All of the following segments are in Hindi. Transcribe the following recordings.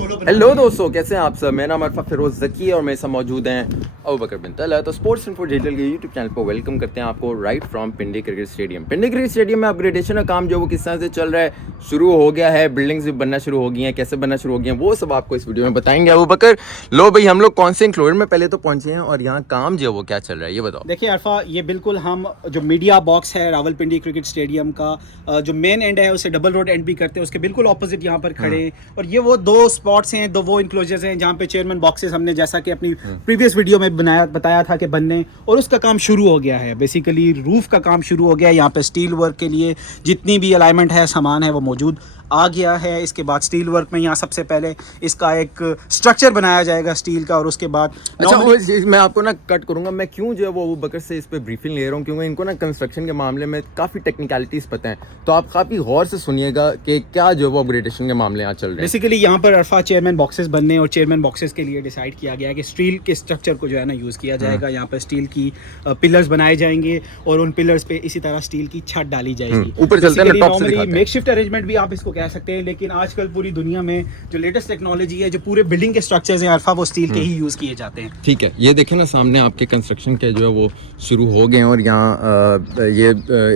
हेलो दोस्तों, कैसे हैं आप सब। मेरा नाम अरफा फिरोज ज़की है और मेरे साथ मौजूद हैं अबू बकर बिन तलत। तो स्पोर्ट्स इन्फो डिजिटल के यूट्यूब चैनल पर वेलकम करते हैं आपको right from Pindi cricket stadium. Pindi cricket stadium में अपग्रेडेशन का काम जो वो किस तरह से चल रहा है, शुरू हो गया है, बिल्डिंग्स भी बनना शुरू हो गई हैं, कैसे बनना शुरू हो गई हैं, वो सब आपको इस वीडियो में बताएंगे। अबू बकर, लो भाई, हम लोग कौन से इंक्लोजर में पहले तो पहुंचे हैं और यहाँ काम जो है वो क्या चल रहा है, ये बताओ। देखिए अरफा, ये बिल्कुल हम जो मीडिया बॉक्स है रावलपिंडी क्रिकेट स्टेडियम का जो मेन एंड है उसे डबल रोड एंड भी करते हैं, उसके बिल्कुल ऑपोजिट यहाँ पर खड़े हैं। और ये वो दो स्पॉट्स हैं, दो वो इंक्लोजर्स हैं जहाँ पे चेयरमैन बॉक्सेस हमने जैसा कि अपनी प्रीवियस वीडियो में बताया था कि बनने, और उसका काम शुरू हो गया है। बेसिकली रूफ का काम शुरू हो गया है। यहाँ पे स्टील वर्क के लिए जितनी भी अलाइनमेंट है, सामान है, वो मौजूद आ गया है। इसके बाद स्टील वर्क में यहाँ सबसे पहले इसका एक स्ट्रक्चर बनाया जाएगा स्टील का, और उसके बाद अच्छा, मैं आपको ना कट करूंगा। मैं क्यों जो है वो अबू बकर से इस पे ब्रीफिंग ले रहा हूँ, क्योंकि इनको ना कंस्ट्रक्शन के मामले में काफ़ी टेक्निकलिटीज़ पता है। तो आप काफ़ी गौर से सुनिएगा कि क्या जो है वो अपग्रेडेशन के मामले यहाँ चल रहे हैं। बेसिकली यहाँ पर अरफा चेयरमैन बॉक्सेस बनने, और चेयरमैन बॉक्सेस के लिए डिसाइड किया गया है कि स्टील के स्ट्रक्चर को जो है ना यूज़ किया जाएगा। यहाँ पर स्टील की पिलर्स बनाए जाएंगे और उन पिलर्स पे इसी तरह स्टील की छत डाली जाएगी। ऊपर चलते हैं, टॉप से दिखाते हैं। मेकशिफ्ट अरेंजमेंट भी आप इसको कह सकते हैं, लेकिन आजकल पूरी दुनिया में जो लेटेस्ट टेक्नोलॉजी है, जो पूरे बिल्डिंग के स्ट्रक्चर्स हैं अरफा, वो स्टील के ही यूज़ किए जाते हैं। ठीक है, ये देखें ना सामने आपके कंस्ट्रक्शन के जो है वो शुरू हो गए हैं, और यहाँ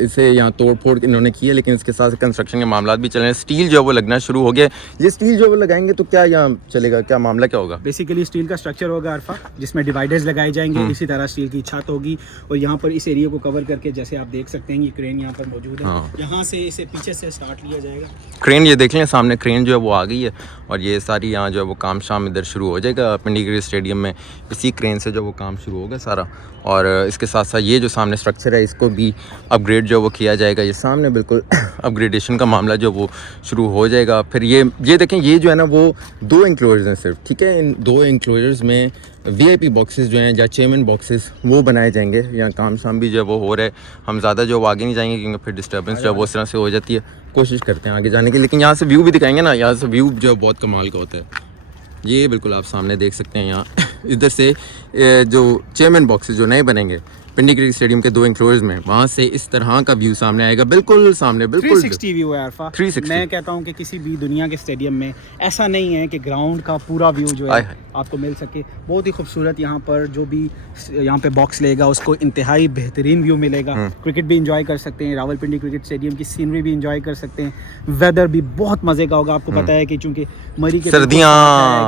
इसे यहाँ तोड़ फोड़ इन्होंने की है, लेकिन इसके साथ कंस्ट्रक्शन के मामला भी चल रहे हैं। स्टील जो है वो लगना शुरू हो गया। ये स्टील जो है वो लगाएंगे तो क्या यहाँ चलेगा, क्या मामला क्या होगा? बेसिकली स्टील का स्ट्रक्चर होगा अरफा, जिसमें डिवाइडर्स लगाए जाएंगे, इसी तरह स्टील की छत होगी, और यहाँ पर इस एरिया को कवर करके जैसे आप देख सकते हैं ये क्रेन यहाँ पर मौजूद है। यहाँ से इसे पीछे से स्टार्ट लिया जाएगा। क्रेन ये देख लें, सामने क्रेन जो है वो आ गई है, और ये सारी यहाँ जो है वो काम शाम इधर शुरू हो जाएगा पिंडी क्रिकेट स्टेडियम में। इसी क्रेन से जो वो काम शुरू होगा सारा, और इसके साथ साथ ये जो सामने स्ट्रक्चर है इसको भी अपग्रेड जो वो किया जाएगा। ये सामने बिल्कुल अपग्रेडेशन का मामला जो वो शुरू हो जाएगा। फिर ये देखें, ये जो है ना वो दो इंक्लोजर्स हैं सिर्फ, ठीक है। इन दो इंक्लोजर्स में VIP बॉक्सेस जो हैं या चेयरमैन बॉक्सेस वो बनाए जाएंगे। यहाँ काम शाम भी जो है वो हो रहा है। हम ज़्यादा जो आगे नहीं जाएंगे क्योंकि फिर डिस्टर्बेंस जो है वो इस तरह से हो जाती है। कोशिश करते हैं आगे जाने की, लेकिन यहाँ से व्यू भी दिखाएंगे ना, यहाँ से व्यू जो बहुत कमाल का होता है। ये बिल्कुल आप सामने देख सकते हैं। यहाँ इधर से जो चेयरमैन बॉक्सेस जो नए बनेंगे पिंडी क्रिकेट स्टेडियम के दो इंक्लोजर्स में, वहाँ से इस तरह का व्यू सामने आएगा, बिल्कुल सामने, बिल्कुल 360 व्यू है अरफा। 360। मैं कहता हूँ कि किसी भी दुनिया के स्टेडियम में ऐसा नहीं है कि ग्राउंड का पूरा व्यू जो है आपको मिल सके। बहुत ही खूबसूरत यहाँ पर जो भी यहाँ पे बॉक्स लेगा उसको इंतहाई बेहतरीन व्यू मिलेगा। क्रिकेट भी इंजॉय कर सकते हैं, रावलपिंडी क्रिकेट स्टेडियम की सीनरी भी इंजॉय कर सकते हैं। वेदर भी बहुत मज़े का होगा। आपको पता है कि चूँकि मरी के सर्दियाँ,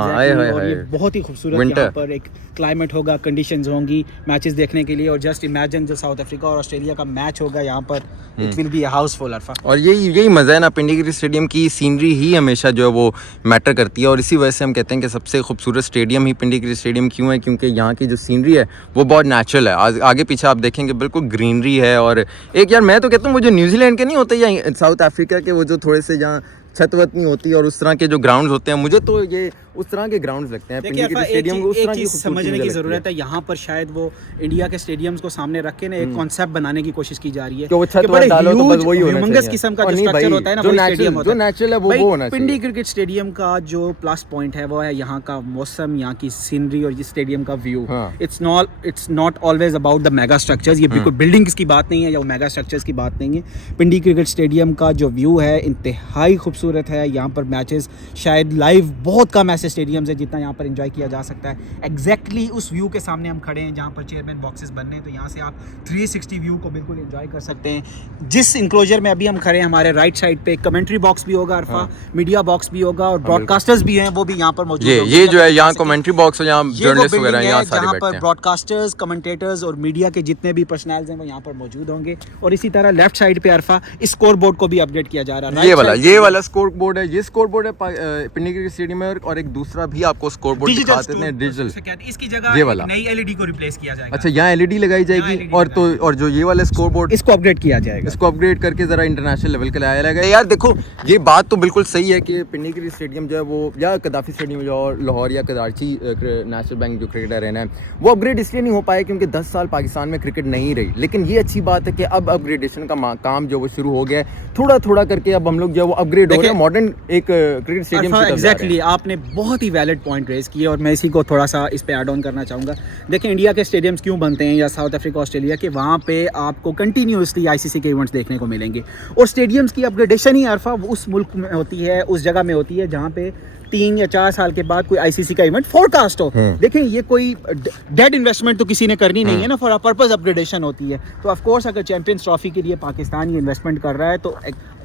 और ये बहुत ही खूबसूरत यहाँ पर एक क्लाइमेट होगा, कंडीशंस होंगी मैचेस देखने के लिए। और जस्ट इमेजिन जो साउथ अफ्रीका और ऑस्ट्रेलिया का मैच होगा यहाँ पर, इट विल बी हाउसफुल अरफा। और यही मज़ा है ना, पिंडी क्रिकेट स्टेडियम की सीनरी ही हमेशा जो है वो मैटर करती है। और इसी वजह से हम कहते हैं कि सबसे खूबसूरत स्टेडियम ही पिंडी क्रिकेट स्टेडियम क्यों है, क्योंकि यहाँ की जो सीनरी है वो बहुत नेचुरल है। आगे पीछे आप देखेंगे बिल्कुल ग्रीनरी है। और एक यार मैं तो कहता हूँ वो जो न्यूजीलैंड के नहीं होते या साउथ अफ्रीका के, वो जो थोड़े से जहाँ छत वत नहीं होती और उस तरह के जो ग्राउंड्स होते हैं, मुझे तो ये उस तरह के ग्राउंड्स लगते हैं। देखिए एक चीज़ समझने की ज़रूरत है, यहाँ पर शायद वो इंडिया के स्टेडियम्स को सामने रख के ना एक कॉन्सेप्ट बनाने की कोशिश की जा रही है कि वो छत डालो तो बस वही होना चाहिए। किस्म का जो स्ट्रक्चर होता है ना, वो स्टेडियम होता है, जो नेचुरल है वो होना चाहिए। पिंडी क्रिकेट स्टेडियम का जो प्लस पॉइंट है वो है यहाँ का मौसम, यहाँ की सीनरी और ये स्टेडियम का view. It's not always about the mega structures. ये बिल्कुल बिल्डिंग्स की बात नहीं है या मेगा स्ट्रक्चर्स की बात नहीं है। पिंडी क्रिकेट स्टेडियम का जो व्यू है इंतहाई खूबसूरत है। यहाँ पर मैचेस शायद लाइव बहुत कम ऐसे स्टेडियम्स है जितना यहाँ पर एंजॉय किया जा सकता है। एग्जैक्टली उस व्यू के सामने हम खड़े हैं जहाँ पर चेयरमैन बॉक्सेस बनने हैं, तो यहाँ से आप 360 व्यू को बिल्कुल एंजॉय कर सकते हैं। जिस इंक्लोजर में अभी हम खड़े हैं, हमारे राइट साइड पे कमेंट्री बॉक्स भी होगा अरफा, मीडिया बॉक्स भी होगा, और ब्रॉडकास्टर्स भी हैं, वो भी यहाँ पर मौजूद हैं। ये जो है यहाँ कमेंट्री बॉक्स है, यहाँ जर्नलिस्ट वगैरह यहाँ सारे बैठते हैं। पर ब्रॉडकास्टर्स, कमेंटेटर्स और मीडिया के जितने भी पर्सनल्स हैं वो यहाँ पर मौजूद होंगे। और इसी तरह लेफ्ट साइड पे अरफा इस स्कोर बोर्ड को भी अपडेट किया जा रहा है। ये वाला स्कोर बोर्ड है। ये स्कोर बोर्ड है पिंडी क्रिकेट स्टेडियम में, और एक दूसरा भी आपको स्कोर बोर्ड दिखाते हैं डिजिटल। इसकी जगह ये वाला नई LED को रिप्लेस किया जाएगा। अच्छा, यहाँ LED लगाई जाएगी, और जो ये वाला स्कोर बोर्ड इसको अपग्रेड किया जाएगा। इसको अपग्रेड करके जरा इंटरनेशनल लेवल के लाया जाएगा। यार देखो, ये बात तो बिल्कुल सही है कि पिंडी क्रिकेट स्टेडियम जो है वो, या कदाफी स्टेडियम जो लाहौर या कराची नेशनल बैंक जो क्रिकेट अरेना है, वो अपग्रेड इसलिए नहीं हो पाया क्योंकि 10 साल पाकिस्तान में क्रिकेट नहीं रही। लेकिन ये अच्छी बात है कि अब अपग्रेडेशन का काम जो वो शुरू हो गया है, थोड़ा थोड़ा करके अब हम लोग जो है वो अपग्रेड हो रहे हैं, मॉडर्न एक क्रिकेट स्टेडियम से एग्जैक्टली आपने बहुत ही वैलिड पॉइंट रेज किया और मैं इसी को थोड़ा सा इस पे ऐड ऑन करना चाहूँगा। देखिए इंडिया के स्टेडियम्स क्यों बनते हैं या साउथ अफ्रीका ऑस्ट्रेलिया के, वहाँ पे आपको कंटिन्यूसली आईसीसी के इवेंट्स देखने को मिलेंगे और स्टेडियम्स की अपग्रेडेशन ही अरफा उस मुल्क में होती है, उस जगह में होती है जहाँ पे 3 या 4 साल के बाद कोई आईसीसी का इवेंट फोरकास्ट हो। देखें ये कोई डेड इन्वेस्टमेंट तो किसी ने करनी नहीं है ना, फॉर अ पर्पस अपग्रेडेशन होती है। तो ऑफ कोर्स अगर चैंपियंस ट्रॉफी के लिए पाकिस्तान ये इन्वेस्टमेंट कर रहा है तो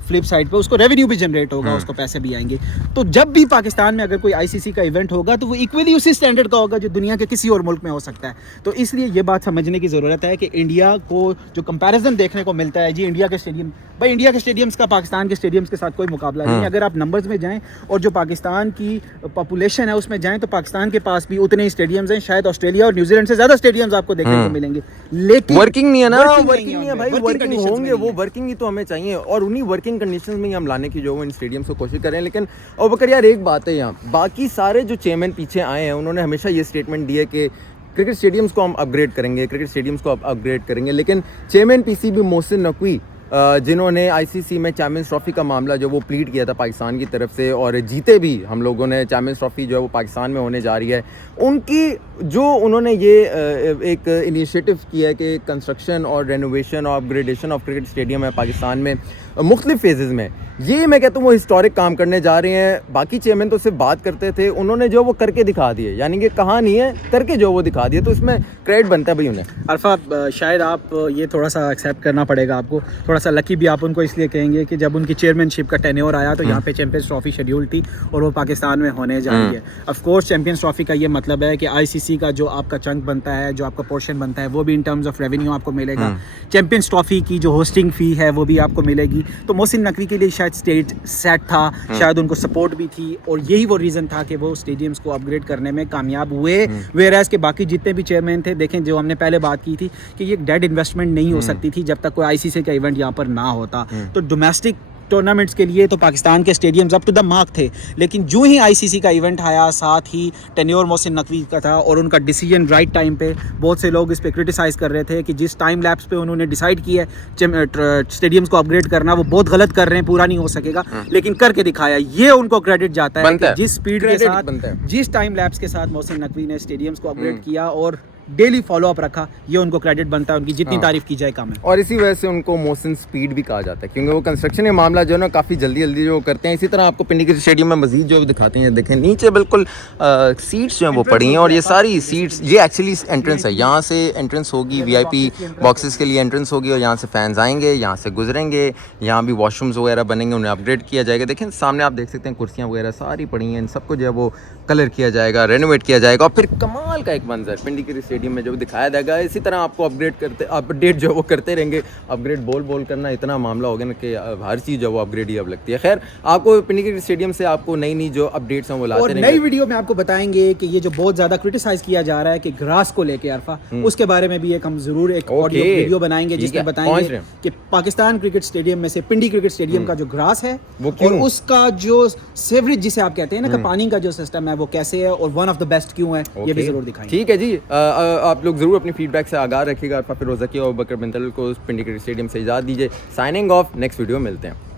फ्लिप साइड पे उसको रेवेन्यू भी जनरेट होगा, उसको पैसे भी आएंगे। तो जब भी पाकिस्तान में अगर कोई आईसीसी का इवेंट होगा तो वो इक्वली उसी स्टैंडर्ड का होगा जो दुनिया के किसी और मुल्क में हो सकता है। तो इसलिए ये बात समझने की ज़रूरत है कि इंडिया को जो कंपैरिजन देखने को मिलता है जी इंडिया के स्टेडियम, भाई इंडिया के स्टेडियम्स का पाकिस्तान के स्टेडियम्स के साथ कोई मुकाबला नहीं है। अगर आप नंबर्स में जाएं और जो पाकिस्तान की पॉपुलेशन है उसमें जाएं तो पाकिस्तान के पास भी उतने ही स्टेडियम्स हैं, शायद ऑस्ट्रेलिया और न्यूजीलैंड से ज़्यादा स्टेडियम्स आपको देखने को मिलेंगे। लेकिन वर्किंग नहीं है ना, वर्किंग नहीं है भाई, वर्किंग होंगे वो, वर्किंग ही तो हमें चाहिए और उन्हीं वर्किंग कंडीशंस में ही हम लाने की जो वो इन स्टेडियम्स को कोशिश कर रहे हैं। लेकिन अबूबकर यार एक बात है, यहाँ बाकी सारे जो चेयरमैन पीछे आए हैं उन्होंने हमेशा ये स्टेटमेंट दी है कि क्रिकेट स्टेडियम्स को हम अपग्रेड करेंगे, क्रिकेट स्टेडियम्स को अपग्रेड करेंगे। लेकिन चेयरमैन पीसीबी मोहसिन नकवी जिन्होंने आईसीसी में चैम्पियंस ट्रॉफी का मामला जो वो प्लीड किया था पाकिस्तान की तरफ से और जीते भी हम लोगों ने, चैम्पियंस ट्रॉफी जो है वो पाकिस्तान में होने जा रही है, उनकी जो उन्होंने ये एक इनिशिएटिव किया है कि कंस्ट्रक्शन और रेनोवेशन और अपग्रेडेशन ऑफ क्रिकेट स्टेडियम है पाकिस्तान में मुख्तलिफ फेजेस में, ये मैं कहता हूँ वो हिस्टोरिक काम करने जा रहे हैं। बाकी चेयरमैन तो सिर्फ बात करते थे, उन्होंने जो वो करके दिखा दिए, यानी कि कहा नहीं है करके जो वो दिखा दिए, तो इसमें क्रेडिट बनता है भाई उन्हें। अरफा शायद आप ये थोड़ा सा एक्सेप्ट करना पड़ेगा आपको, थोड़ा सा लकी भी आप उनको इसलिए कहेंगे कि जब उनकी चेयरमैनशिप का टेन्योर आया तो यहाँ पे चैंपियंस ट्रॉफी शेड्यूल थी और वो पाकिस्तान में होने जा रही है। ऑफ कोर्स चैंपियंस ट्रॉफी का ये मतलब है कि आईसीसी का जो आपका चंक बनता है, जो आपका पोर्शन बनता है, वो भी इन टर्म्स ऑफ रेवेन्यू आपको मिलेगा। चैंपियंस ट्रॉफी की जो होस्टिंग फी है वो भी आपको मिलेगी। तो मोहसिन नकवी के लिए शायद स्टेट सेट था, शायद उनको सपोर्ट भी थी और यही वो रीज़न था कि वो स्टेडियम्स को अपग्रेड करने में कामयाब हुए। वेयरएज़ के बाकी जितने भी चेयरमैन थे, देखें जो हमने पहले बात की थी कि ये डेड इन्वेस्टमेंट नहीं हो सकती थी जब तक कोई आईसीसी का इवेंट यहाँ पर ना होता। तो डोमेस्टिक टूर्नामेंट्स के लिए तो पाकिस्तान के stadiums up to the mark थे, लेकिन जो ही आईसीसी का इवेंट आया साथ ही टेन्योर मोहसिन नकवी का था और उनका डिसीजन राइट टाइम पे, बहुत से लोग इस पे क्रिटिसाइज़ कर रहे थे कि जिस टाइम लैप्स पे उन्होंने डिसाइड किया स्टेडियम्स को अपग्रेड करना वो बहुत गलत कर रहे हैं, पूरा नहीं हो सकेगा, लेकिन करके दिखाया। ये उनको क्रेडिट जाता है कि जिस स्पीड के साथ, जिस टाइम लैप्स के साथ मोहसिन नकवी ने स्टेडियम्स को अपग्रेड किया और डेली फॉलो अप रखा, ये उनको क्रेडिट बनता है, उनकी जितनी तारीफ की जाए कम है। और इसी वजह से उनको मोहसिन स्पीड भी कहा जाता है क्योंकि वो कंस्ट्रक्शन का मामला जो है ना काफ़ी जल्दी जल्दी जो करते हैं। इसी तरह आपको पिंडी क्रिकेट स्टेडियम में मजीद जो दिखाते हैं, देखें नीचे बिल्कुल सीट्स जो हैं वो पड़ी हैं और ये सारी सीट्स, ये एक्चुअली एंट्रेंस है, यहाँ से एंट्रेंस होगी, वीआईपी बॉक्सेस के लिए एंट्रेंस होगी और यहाँ से फैंस आएंगे, यहाँ से गुजरेंगे, यहाँ भी वॉशरूम्स वगैरह बनेंगे, उन्हें अपग्रेड किया जाएगा। देखें सामने आप देख सकते हैं कुर्सियाँ वगैरह सारी पड़ी हैं, इन सबको जो है वो कलर किया जाएगा, रेनोवेट किया जाएगा और फिर कमाल का एक मंजर पिंडी क्रिकेट स्टेडियम में जो दिखाया जाएगा। इसी तरह आपको अपडेट जो है वो करते रहेंगे। अपग्रेड बोल करना इतना मामला हो गया ना कि हर चीज़ जो वो अपग्रेड ही अब लगती है। खैर आपको पिंडी क्रिकेट स्टेडियम से आपको नई जो अपडेट्स हैं वो लाते रहेंगे। नई वीडियो में आपको बताएंगे कि ये जो बहुत ज़्यादा क्रिटिसाइज किया जा रहा है कि ग्रास को लेके अरफा, उसके बारे में भी एक हम जरूर एक ऑडियो वीडियो बनाएंगे जिसमें बताएंगे कि पाकिस्तान क्रिकेट स्टेडियम में से पिंडी क्रिकेट स्टेडियम का जो ग्रास है और उसका जो सेवरेज जिसे आप कहते हैं ना कि पानी का जो सिस्टम है वो कैसे है और वन ऑफ द बेस्ट क्यों है, ये भी जरूर दिखाएंगे। ठीक है जी, आप लोग जरूर अपनी फीडबैक से आगाह रखिएगा। फिरोज़ ज़की और बकर बिन तलल को पिंडी क्रिकेट स्टेडियम से इजाज़त दीजिए। साइनिंग ऑफ, नेक्स्ट वीडियो मिलते हैं।